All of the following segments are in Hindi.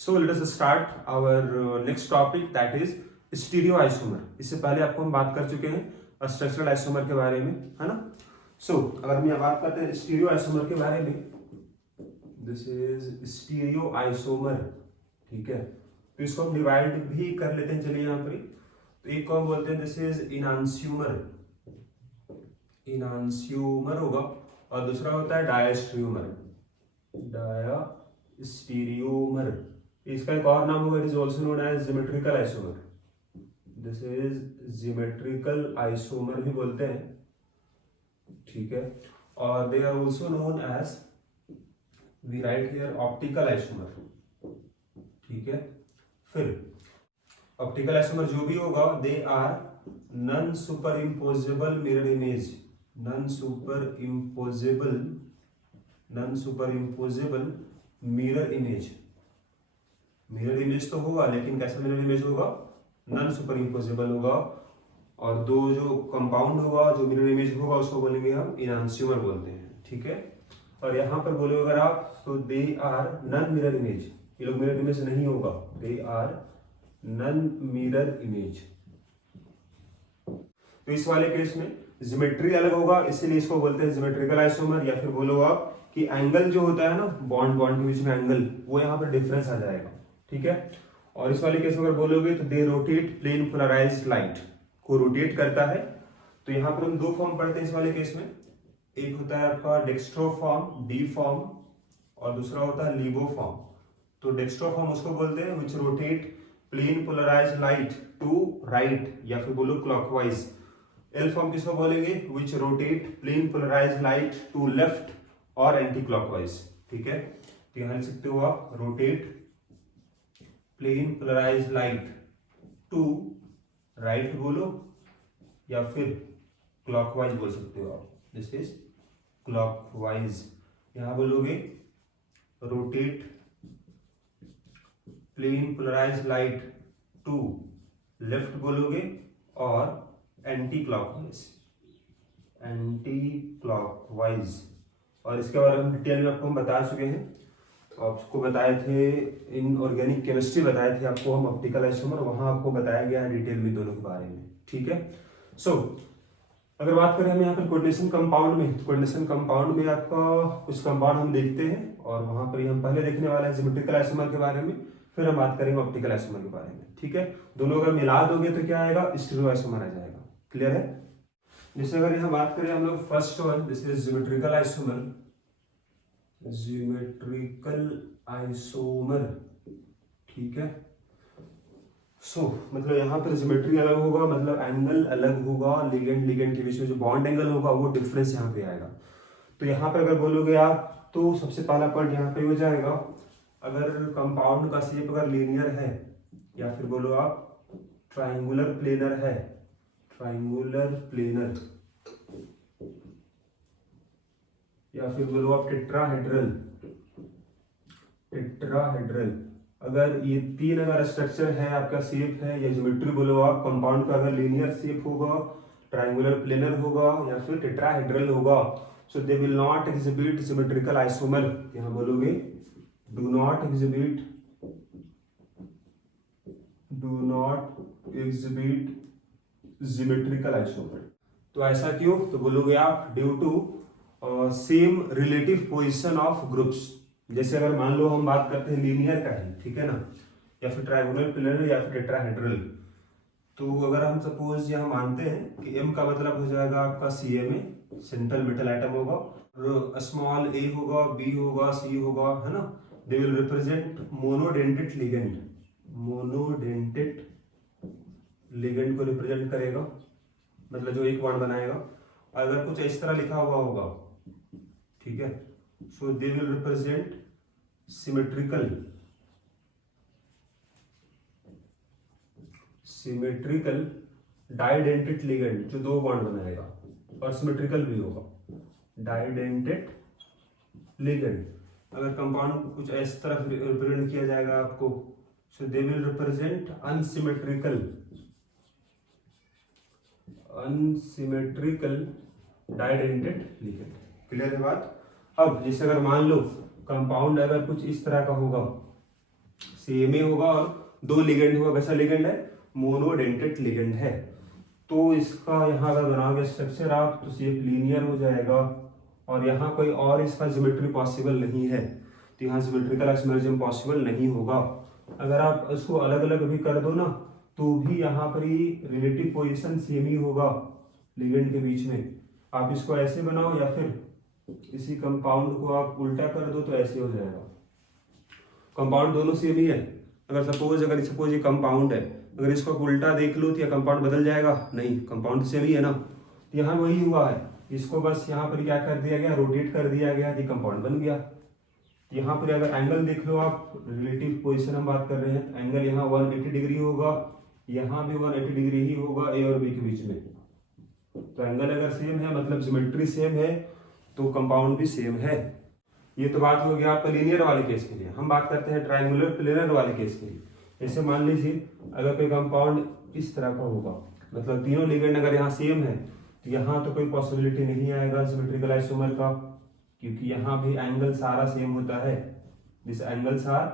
So let us start our next topic, that is स्टीरियोआइसोमर। इससे पहले आपको हम बात कर चुके हैं स्ट्रक्चरल आइसोमर के बारे में, है ना। अगर हम यहाँ बात करते हैं स्टीरियोआइसोमर के बारे में, दिस इज स्टीरियोआइसोमर, ठीक है। तो इसको हम डिवाइड भी कर लेते हैं, चलिए यहाँ पर। तो एक को हम बोलते हैं दिस इज इनांस्यूमर, इनांस्यूमर होगा, और दूसरा होता है डायस्ट्रियोमर, डायस्टीरियोमर। इसका एक और नाम होगा, it is also known as geometrical isomer, this is geometrical isomer भी बोलते हैं, ठीक है। और they are also known as, we write here, optical isomer, ठीक है। फिर ऑप्टिकल आइसोमर जो भी होगा, they are non superimposable mirror image, non superimposable mirror image. Mirror image तो होगा, लेकिन कैसा मिरर इमेज होगा, नॉन सुपर इम्पोजेबल होगा। और दो जो कंपाउंड होगा, जो मिरर इमेज होगा, उसको बोलेंगे हम इनांस्यूमर बोलते हैं, ठीक है। और यहाँ पर बोले अगर आप, तो they are non mirror image, ये लोग मिरर इमेज नहीं होगा, they are non mirror image. तो इस वाले केस में ज्योमेट्री अलग होगा, इसीलिए इसको बोलते हैं ज्योमेट्रिकल आइसोमर। या फिर बोलो आप कि एंगल जो होता है ना, बॉन्ड के बीच में एंगल, वो यहाँ पर डिफरेंस आ जाएगा, ठीक है। और इस वाले केस में अगर बोलोगे तो दे रोटेट प्लेन पोलराइज्ड लाइट, को रोटेट करता है। तो यहाँ पर हम दो फॉर्म पढ़ते हैं इस वाले केस में, एक होता है आपका डेक्स्ट्रो फॉर्म, डी फॉर्म, और दूसरा होता है लीबो फॉर्म। तो डेक्स्ट्रो फॉर्म उसको बोलते हैं which rotate plane polarised light to right, या फिर बोलो क्लॉकवाइज। एल फॉर्म किसको बोलेंगे, which rotate plane polarised light to left और एंटी क्लॉकवाइज, ठीक है। तो यहां लिख सकते हो आप rotate plane polarised light to right बोलो, या फिर क्लॉकवाइज बोल सकते हो आप, दिस इज क्लॉकवाइज। यहां बोलोगे rotate plane polarised light to left बोलोगे, और एंटी क्लॉकवाइज, एंटी क्लॉकवाइज। और इसके बारे में डिटेल में आपको हम बता चुके हैं, आपको बताए थे इन ऑर्गेनिक केमिस्ट्री, बताए थे आपको हम ऑप्टिकल आइसोमर, वहां आपको बताया गया है डिटेल में दोनों के बारे में, ठीक है। अगर बात करें हम यहाँ पर कोऑर्डिनेशन कंपाउंड में, तो कोऑर्डिनेशन कंपाउंड में आपका कुछ कंपाउंड हम देखते हैं, और वहां पर हम पहले देखने वाले हैं ज्योमेट्रिकल आइसोमर के बारे में, फिर हम बात करेंगे ऑप्टिकल आइसोमर के बारे में, ठीक है। दोनों अगर मिला दोगे तो क्या आएगा, स्टीरियो आइसोमर आ जाएगा, क्लियर है। जैसे अगर यहाँ बात करें हम लोग first one, this is geometrical isomer, geometrical isomer, ठीक है। मतलब यहाँ पर ज्योमेट्री अलग होगा, मतलब एंगल अलग होगा, लिगेंड के बीच में जो बॉन्ड एंगल होगा वो डिफरेंस यहाँ पे आएगा। तो यहाँ पर अगर बोलोगे आप, तो सबसे पहला पॉइंट यहाँ पे हो जाएगा, अगर कंपाउंड का शेप अगर लीनियर है, या फिर बोलो आप ट्राइंगुलर प्लेनर है, ट्राइंगुलर प्लेनर, या फिर बोलो आप टेट्राहेड्रल, टेट्राहेड्रल। अगर ये तीन अगर स्ट्रक्चर है, आपका शेप है, या ज्योमेट्री बोलो आप, कंपाउंड का अगर लीनियर शेप होगा, ट्राइंगुलर प्लेनर होगा, या फिर टेट्राहेड्रल होगा, so they will not exhibit geometrical isomer. यहां बोलोगे do not exhibit geometrical isomer. तो ऐसा क्यों, तो बोलोगे आप due to same relative position of groups. जैसे अगर मान लो हम बात करते हैं लीनियर का ही, ठीक है ना, या फिर ट्राइगोनल प्लेनर, या फिर टेट्राहेड्रल। तो अगर हम सपोज यहाँ मानते हैं कि m का मतलब हो जाएगा आपका CMA, सेंट्रल मेटल एटम होगा, और स्मॉल a होगा, b होगा, c होगा, है ना। दे will represent monodentate ligand, monodentate ligand को रिप्रेजेंट करेगा, मतलब जो एक बॉन्ड बनाएगा। अगर कुछ इस तरह लिखा हुआ होगा, ठीक है, so they will represent symmetrical didentate ligand, जो दो बॉन्ड बनाएगा, और सिमेट्रिकल भी होगा, डाइडेंटेड लिगेंड। अगर कंपाउंड कुछ इस तरह रिप्रेजेंट किया जाएगा आपको, so they will represent unsymmetrical didentate ligand, clear है बात। अब जैसे अगर मान लो कंपाउंड अगर कुछ इस तरह का होगा, सेम ही होगा और 2 लिगेंड होगा। कैसा लिगेंड है? मोनोडेंटेट लिगेंड है। तो इसका यहाँ अगर बनाओगे स्ट्रक्चर आप तो शेप लीनियर हो जाएगा और यहाँ कोई और इसका ज्योमेट्री पॉसिबल नहीं है, तो यहाँ ज्योमेट्रिकल आइसोमेरिज्म पॉसिबल नहीं होगा। अगर आप इसको अलग अलग भी कर दो ना तो भी यहाँ पर ही रिलेटिव पोजीशन सेम ही होगा लिगेंड के बीच में। आप इसको ऐसे बनाओ या फिर इसी कंपाउंड को आप उल्टा कर दो तो ऐसे हो जाएगा। कंपाउंड दोनों सेम ही है। अगर सपोज ये कंपाउंड है, अगर इसको उल्टा देख लो तो यह कंपाउंड बदल जाएगा? नहीं, कंपाउंड सेम ही है ना। तो यहाँ वही हुआ है, इसको बस यहाँ पर क्या कर दिया गया, रोटेट कर दिया गया, ये कंपाउंड बन गया। यहाँ पर अगर एंगल देख लो आप, रिलेटिव पोजीशन हम बात कर रहे हैं, एंगल यहाँ 180 डिग्री होगा, यहाँ भी 180 डिग्री ही होगा ए और बी के बीच में। तो एंगल अगर सेम है मतलब ज्योमेट्री सेम है तो कंपाउंड भी सेम है। ये तो बात हो गया आपका लीनियर वाले केस के लिए। हम बात करते हैं ट्रायंगुलर प्लेनर वाले केस के लिए। जैसे मान लीजिए अगर कोई कंपाउंड इस तरह का होगा, मतलब तीनों लिगेंड अगर यहाँ सेम है तो यहाँ तो कोई पॉसिबिलिटी नहीं आएगा ज्योमेट्रिकल आइसोमर का, क्योंकि यहाँ भी एंगल सारा सेम होता है। दिस एंगल्स आर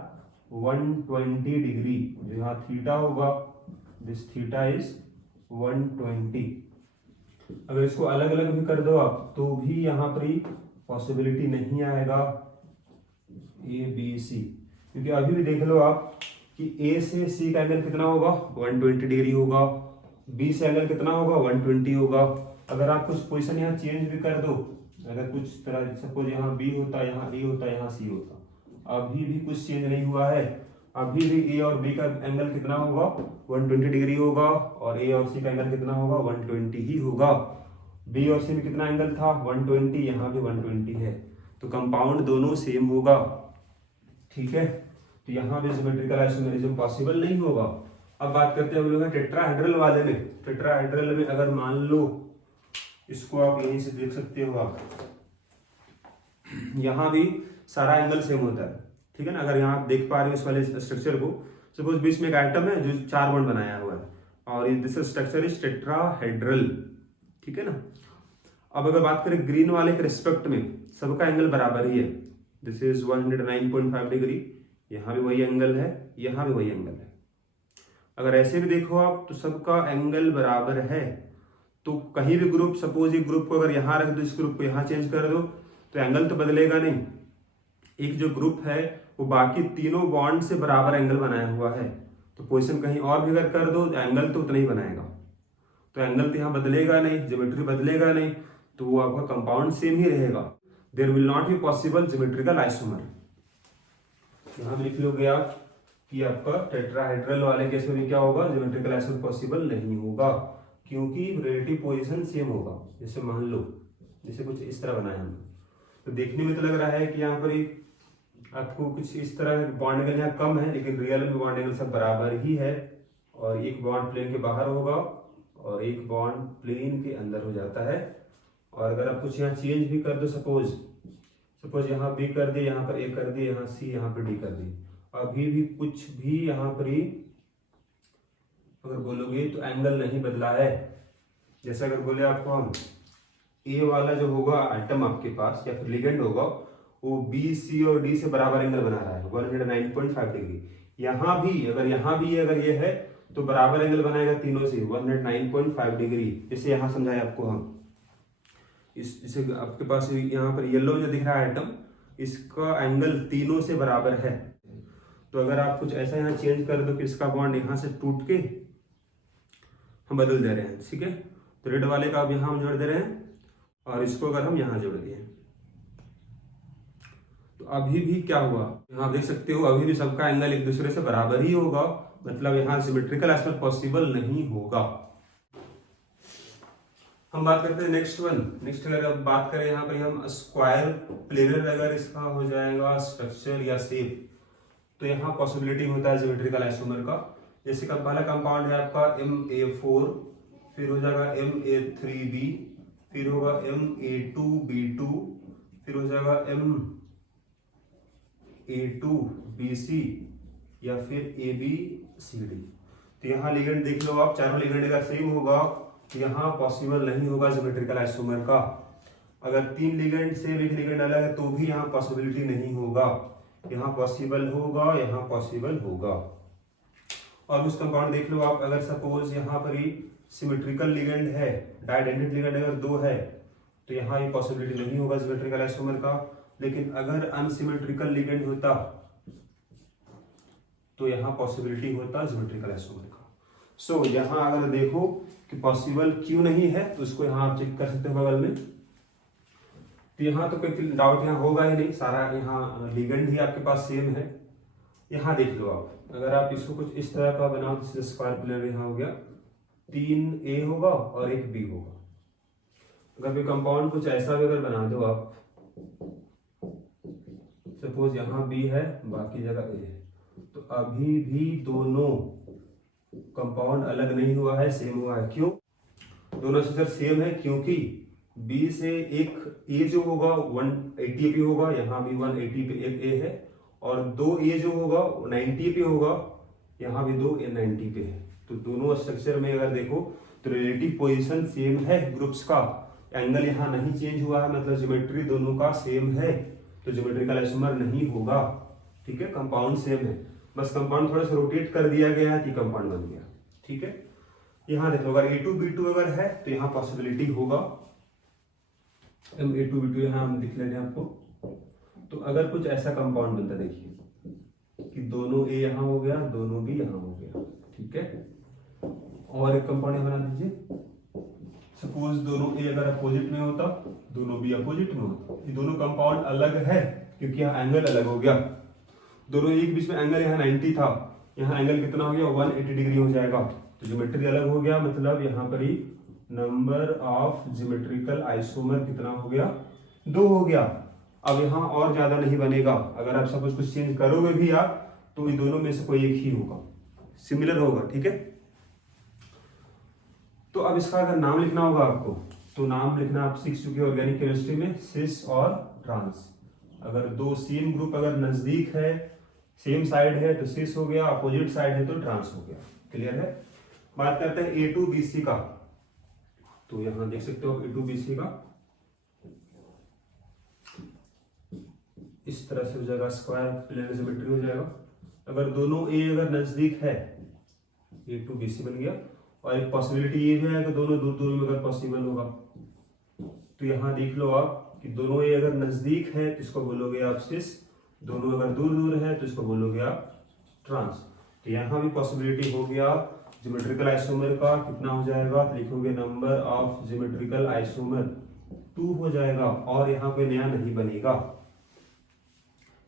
120 डिग्री, जो यहाँ थीटा होगा, दिस थीटा इज 120। अगर इसको अलग अलग भी कर दो आप तो भी यहाँ पर ही पॉसिबिलिटी नहीं आएगा ए बी सी, क्योंकि अभी भी देख लो आप कि ए से सी का एंगल कितना होगा, 120 डिग्री होगा, बी से एंगल कितना होगा, 120 होगा। अगर आप कुछ पोजीशन यहाँ चेंज भी कर दो, अगर कुछ तरह सपोज यहाँ बी होता, यहाँ ए होता, यहाँ सी होता, अभी भी कुछ चेंज नहीं हुआ है। अभी भी ए और बी का एंगल कितना होगा, 120 डिग्री होगा, और ए और सी का एंगल कितना होगा, 120 ही होगा। बी और सी में कितना एंगल था, 120, यहाँ भी 120 है, तो कंपाउंड दोनों सेम होगा। ठीक है, तो यहाँ भी ज्योमेट्रिकल आइसोमेरिज्म पॉसिबल नहीं होगा। अब बात करते हैं हम लोग टेट्राहेड्रल वाले में। टेट्राहेड्रल में अगर मान लो, इसको आप यहीं से देख सकते हो आप, यहाँ भी सारा एंगल सेम होता है। ठीक है ना, अगर यहाँ आप देख पा रहे हो इस वाले स्ट्रक्चर को, सपोज बीच में एक आइटम है जो 4 बॉन्ड बनाया हुआ है और दिस स्ट्रक्चर इज टेट्राहेड्रल। ठीक है ना। अब अगर बात करें ग्रीन वाले के रिस्पेक्ट में, सबका एंगल बराबर ही है। दिस इज 109.5 डिग्री, यहाँ भी वही एंगल है, यहाँ भी वही एंगल है। अगर ऐसे भी देखो आप तो सबका एंगल बराबर है। तो कहीं भी ग्रुप, सपोज एक ग्रुप को अगर यहाँ रख दो, इस ग्रुप को यहाँ चेंज कर दो तो एंगल तो बदलेगा नहीं। एक जो ग्रुप है वो बाकी तीनों बॉन्ड से बराबर एंगल बनाया हुआ है, तो पोजीशन कहीं और भी अगर कर दो एंगल तो उतना ही बनाएगा। तो एंगल तो यहाँ बदलेगा नहीं, ज्योमेट्री बदलेगा नहीं, तो वो आपका कंपाउंड सेम ही रहेगा। There will not be possible geometrical isomer. यहाँ लिख लोगे आप कि आपका टेट्राहेड्रल वाले केस में क्या होगा, ज्योमेट्रिकल आइसोमर पॉसिबल नहीं होगा, क्योंकि रिलेटिव पोजीशन सेम होगा। जैसे मान लो, जैसे कुछ इस तरह बनाया हमने, तो देखने में तो लग रहा है कि यहाँ पर आपको कुछ इस तरह बॉन्ड एंगल यहाँ कम है, लेकिन रियल में बॉन्ड एंगल सब बराबर ही है। और एक बॉन्ड प्लेन के बाहर होगा और एक बॉन्ड प्लेन के अंदर हो जाता है। और अगर आप कुछ यहाँ चेंज भी कर दो, सपोज यहाँ बी कर दिए, यहाँ पर ए कर दिए, यहाँ सी, यहाँ पर डी कर दिए, अभी भी कुछ भी यहाँ पर ही अगर बोलोगे तो एंगल नहीं बदला है। जैसे अगर बोले आपको हम, ए वाला जो होगा आइटम आपके पास या फिर लिगेंड होगा, वो बी सी और डी से बराबर एंगल बना रहा है 109.5 डिग्री। यहाँ भी अगर ये है तो बराबर एंगल बनाएगा तीनों से 109.5 डिग्री। जैसे यहाँ समझाए आपको हम, इसे आपके पास यहाँ पर येलो जो दिख रहा है आइटम, इसका एंगल तीनों से बराबर है। तो अगर आप कुछ ऐसा यहाँ चेंज कर दो कि इसका बॉन्ड यहाँ से टूट के हम बदल दे रहे हैं, ठीक है, तो रेड वाले का अब यहाँ हम जोड़ दे रहे हैं और इसको अगर हम यहाँ जोड़ दिए तो अभी भी क्या हुआ, यहाँ देख सकते हो अभी भी सबका एंगल एक दूसरे से बराबर ही होगा, मतलब यहाँ सिमेट्रिकल आइसोमर पॉसिबल नहीं होगा। हम बात करते हैं नेक्स्ट अगर बात करें यहाँ पर हम स्क्वायर प्लेनर, अगर इसका हो जाएगा स्ट्रक्चर या शेप, तो यहाँ पॉसिबिलिटी होता है ज्योमेट्रिकल आइसोमर का। जैसे का पहला कंपाउंड है आपका Ma4, फिर हो जाएगा Ma3b, फिर होगा Ma2b2, फिर हो जाएगा Ma2bc या फिर ABCD। तो यहाँ लिगेंड देख लो आप, चारों लिगेंड अगर सेम होगा तो यहाँ पॉसिबल नहीं होगा ज्योमेट्रिकल आइसोमर का। अगर 3 लिगेंड सेम, एक लिगेंड अलग है तो भी यहाँ पॉसिबिलिटी नहीं होगा। यहाँ पॉसिबल होगा, यहाँ पॉसिबल होगा। और उस कंपाउंड देख लो आप, अगर सपोज यहाँ पर ही सिमेट्रिकल लिगेंड है, डाइडेंटेड लिगेंड अगर 2 है तो यहाँ ये पॉसिबिलिटी नहीं होगा सिमेट्रिकल आइसोमर का। लेकिन अगर अनसिमेट्रिकल लिगेंड होता तो यहाँ पॉसिबिलिटी होता सिमेट्रिकल आइसोमर का। सो यहाँ अगर देखो कि पॉसिबल क्यों नहीं है तो उसको यहाँ आप चेक कर सकते हो बगल में। तो यहाँ तो कोई डाउट यहाँ होगा ही नहीं, सारा यहाँ लिगेंड ही आपके पास सेम है। यहाँ देख लो आप, अगर आप इसको कुछ इस तरह का बनाओ, जैसे स्क्वायर प्लेन यहाँ हो गया, 3A होगा और एक B होगा। अगर कोई कंपाउंड कुछ ऐसा भी अगर बना दो आप, सपोज यहाँ B है बाकी जगह A है, तो अभी भी दोनों कंपाउंड अलग नहीं हुआ है, सेम हुआ है। क्यों? दोनों स्ट्रक्चर सेम है क्योंकि B से एक A जो होगा 180 पे होगा, यहाँ भी 180 पे एक A है, और 2A जो होगा 90 पे होगा, यहाँ भी 2A 90 पे है। तो दोनों स्ट्रक्चर में अगर देखो तो रिलेटिव पोजीशन सेम है ग्रुप्स का, एंगल यहाँ नहीं चेंज हुआ है, मतलब ज्योमेट्री दोनों का सेम है, तो ज्योमेट्रिकल आइसोमर नहीं होगा। ठीक है, कंपाउंड सेम है, बस कंपाउंड थोड़ा सा रोटेट कर दिया गया है कि कंपाउंड बन गया। ठीक है, यहाँ देखो अगर A2B2 अगर है तो यहाँ पॉसिबिलिटी होगा A2B2, यहाँ हम लिख लेते हैं आपको। तो अगर कुछ ऐसा कंपाउंड बनता, देखिए कि दोनों A यहाँ हो गया, दोनों B यहाँ हो गया। ठीक है, और एक कंपाउंड यहाँ बना दीजिए, सपोज दोनों A अगर अपोजिट में होता, दोनों B अपोजिट में होता। ये दोनों कंपाउंड अलग है क्योंकि यहाँ एंगल अलग हो गया, दोनों एक बीच में एंगल यहाँ 90 था, यहाँ एंगल कितना हो गया 180 डिग्री हो जाएगा, तो ज्योमेट्री अलग हो गया, मतलब यहाँ पर ही नंबर ऑफ ज्योमेट्रिकल आइसोमर कितना हो गया 2 हो गया। अब यहाँ और ज्यादा नहीं बनेगा, अगर आप सपोज कुछ चेंज करोगे भी आप तो ये दोनों में से कोई एक ही होगा, सिमिलर होगा। ठीक है, तो अब इसका अगर नाम लिखना होगा आपको तो नाम लिखना आप सीख चुके ऑर्गेनिक केमिस्ट्री में, सिस और ट्रांस। अगर दो सेम ग्रुप अगर नजदीक है, सेम साइड है तो सिस हो गया, अपोजिट साइड है तो ट्रांस हो गया। क्लियर है? बात करते हैं A2BC का, तो यहां देख सकते हो A2BC का इस तरह से हो जाएगा, स्क्वायर प्लेन ज्योमेट्री हो जाएगा। अगर दोनों A अगर नजदीक है, A2BC बन गया, और एक पॉसिबिलिटी ये भी है कि दोनों दूर दूर में अगर पॉसिबल होगा, तो यहां देख लो आप कि दोनों A अगर नजदीक है तो इसको बोलोगे आप सिस, दोनों अगर दूर दूर है तो इसको बोलोगे आप ट्रांस। तो यहां भी पॉसिबिलिटी हो गया ज्योमेट्रिकल आइसोमर का, कितना हो जाएगा तो लिखोगे नंबर ऑफ ज्योमेट्रिकल आइसोमर 2 हो जाएगा, और यहाँ पे नया नहीं बनेगा।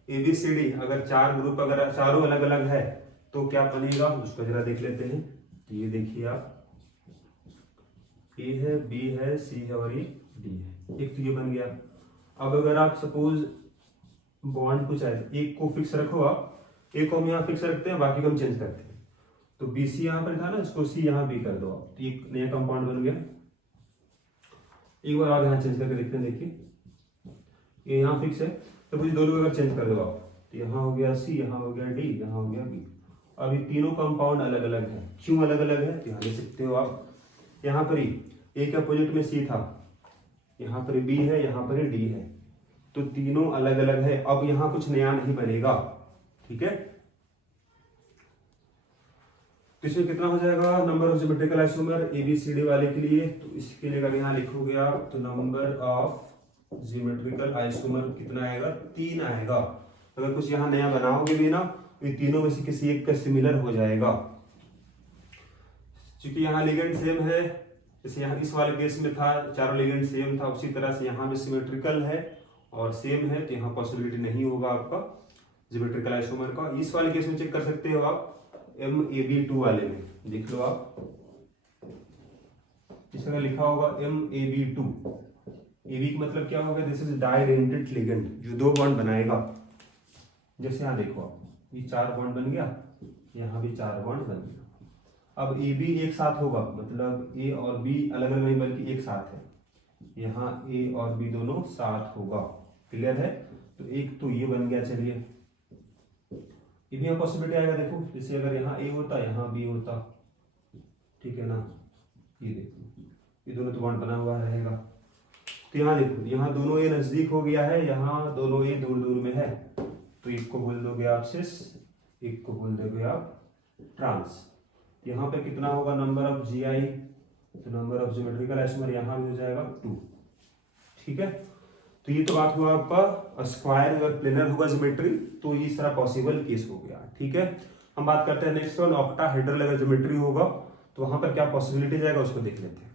ABCD अगर 4 ग्रुप अगर चारों अलग अलग है तो क्या बनेगा उसको जरा देख लेते हैं। तो ये देखिए आप, A है, B है, C है और ये D है, एक तो ये बन गया। अब अगर आप सपोज बॉन्ड कुछ है, एक को फिक्स रखो आप, एक को हम यहाँ फिक्स रखते हैं, बाकी को हम चेंज करते हैं। तो BC यहाँ पर था ना, इसको C यहाँ भी कर दो आप, तो एक नया कंपाउंड बन गया। एक बार आप यहाँ चेंज करके देखते हैं, देखिए ये यहाँ फिक्स है, तो मुझे दोनों अगर चेंज कर दो आप, तो यहाँ हो गया C, यहाँ हो गया D, यहाँ हो गया B। अभी तीनों कंपाउंड अलग अलग है, क्यों अलग अलग है यहाँ देख सकते हो आप, यहाँ पर ही एक अपोजिट में C था, यहाँ पर B है, यहाँ पर D है, तो तीनों अलग अलग है। अब यहाँ कुछ नया नहीं बनेगा। ठीक है, तो इसमें कितना हो जाएगा number of geometrical isomer ABCD वाले के लिए, तो इसके लिए अगर यहाँ लिखोगे आप तो नंबर ऑफ ज्योमेट्रिकल आइसोमर कितना आएगा 3 आएगा। अगर कुछ यहाँ नया बनाओगे भी ना, ये तीनों में से किसी एक का सिमिलर हो जाएगा, क्योंकि यहाँ लिगेंड सेम है, जैसे यहाँ इस वाले केस में था चारों लिगेंड सेम था, उसी तरह से यहाँ भी सिमेट्रिकल है और सेम है, तो यहाँ पॉसिबिलिटी नहीं होगा आपका ज्योमेट्रिकल आइसोमर का। इस वाले केस में चेक कर सकते हो आप MAB2 वाले में, देख लो आप, इसमें लिखा होगा MAB2। AB का मतलब क्या होगा, दिस इज डाइडेंटेड लिगेंड, जो 2 बॉन्ड बनाएगा। जैसे यहाँ देखो आप, ये 4 बॉन्ड बन गया, यहाँ भी 4 बॉन्ड बन गया। अब AB एक साथ होगा, मतलब A और B अलग अलग नहीं बल्कि एक साथ है, यहाँ A और B दोनों साथ होगा। क्लियर है? तो एक तो ये बन गया। चलिए ये भी यहाँ पॉसिबिलिटी आएगा, देखो जैसे अगर यहाँ A होता यहाँ B होता, ठीक है ना, ये देखो ये दोनों तो बॉन्ड बना हुआ रहेगा। तो यहाँ देखो, यहाँ दोनों A नजदीक हो गया है, यहाँ दोनों A दूर दूर में है, तो एक को बोल दोगे आप सिस, एक को बोल दोगे आप ट्रांस। यहाँ पे कितना होगा नंबर ऑफ GI, तो नंबर ऑफ ज्योमेट्रिकल आइसोमर यहाँ भी हो जाएगा 2। ठीक है, तो ये तो बात हुआ आपका स्क्वायर अगर प्लेनर होगा ज्योमेट्री तो इस तरह पॉसिबल केस हो गया। ठीक है, हम बात करते हैं नेक्स्ट वन, ऑक्टाहेड्रल अगर ज्योमेट्री होगा तो वहां पर क्या पॉसिबिलिटी जाएगा उसको देख लेते हैं।